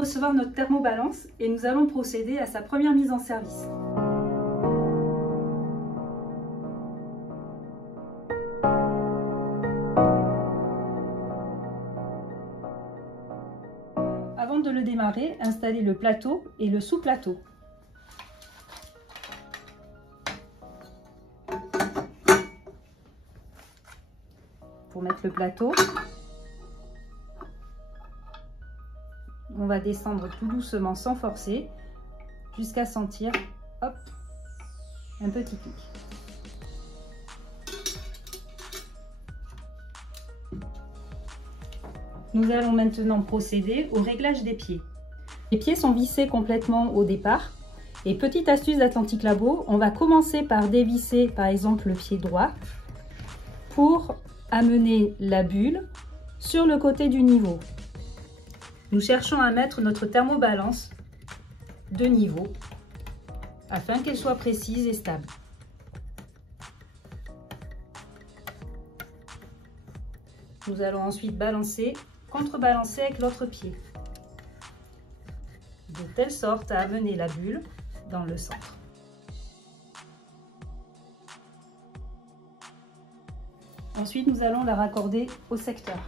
recevoir notre thermobalance et nous allons procéder à sa première mise en service. Avant de le démarrer, installez le plateau et le sous-plateau. Pour mettre le plateau, on va descendre tout doucement sans forcer jusqu'à sentir, hop, un petit clic. Nous allons maintenant procéder au réglage des pieds. Les pieds sont vissés complètement au départ. Et petite astuce d'Atlantic Labo, on va commencer par dévisser par exemple le pied droit pour amener la bulle sur le côté du niveau. Nous cherchons à mettre notre thermobalance de niveau afin qu'elle soit précise et stable. Nous allons ensuite balancer, contrebalancer avec l'autre pied, de telle sorte à amener la bulle dans le centre. Ensuite, nous allons la raccorder au secteur.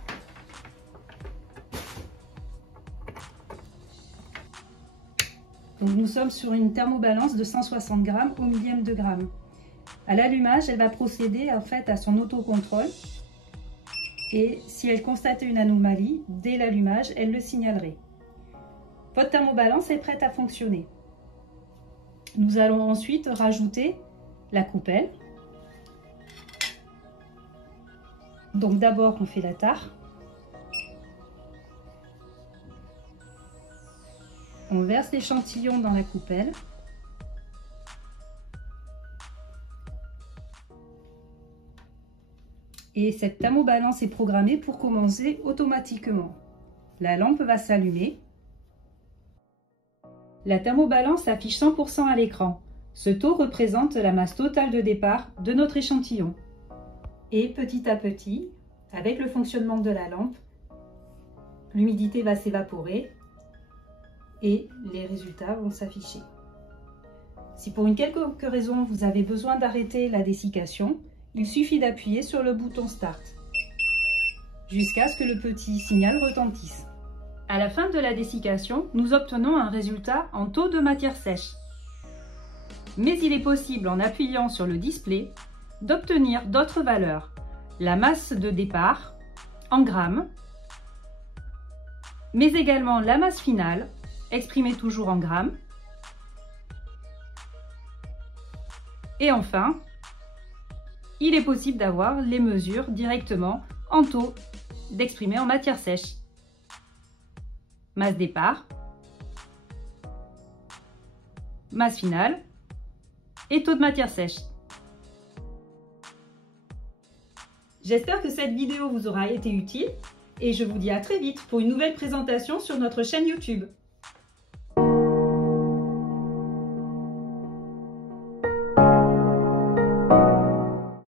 Donc, nous sommes sur une thermobalance de 160 g au millième de gramme. À l'allumage, elle va procéder en fait à son autocontrôle. Et si elle constatait une anomalie, dès l'allumage, elle le signalerait. Votre thermobalance est prête à fonctionner. Nous allons ensuite rajouter la coupelle. Donc d'abord, on fait la tare. On verse l'échantillon dans la coupelle. Et cette thermobalance est programmée pour commencer automatiquement. La lampe va s'allumer. La thermobalance affiche 100% à l'écran. Ce taux représente la masse totale de départ de notre échantillon. Et petit à petit, avec le fonctionnement de la lampe, l'humidité va s'évaporer et les résultats vont s'afficher. Si pour une quelconque raison vous avez besoin d'arrêter la dessiccation, il suffit d'appuyer sur le bouton Start jusqu'à ce que le petit signal retentisse. À la fin de la dessiccation, nous obtenons un résultat en taux de matière sèche. Mais il est possible, en appuyant sur le display, d'obtenir d'autres valeurs. La masse de départ en grammes, mais également la masse finale, exprimée toujours en grammes. Et enfin, il est possible d'avoir les mesures directement en taux d'exprimer en matière sèche. Masse départ, masse finale et taux de matière sèche. J'espère que cette vidéo vous aura été utile et je vous dis à très vite pour une nouvelle présentation sur notre chaîne YouTube.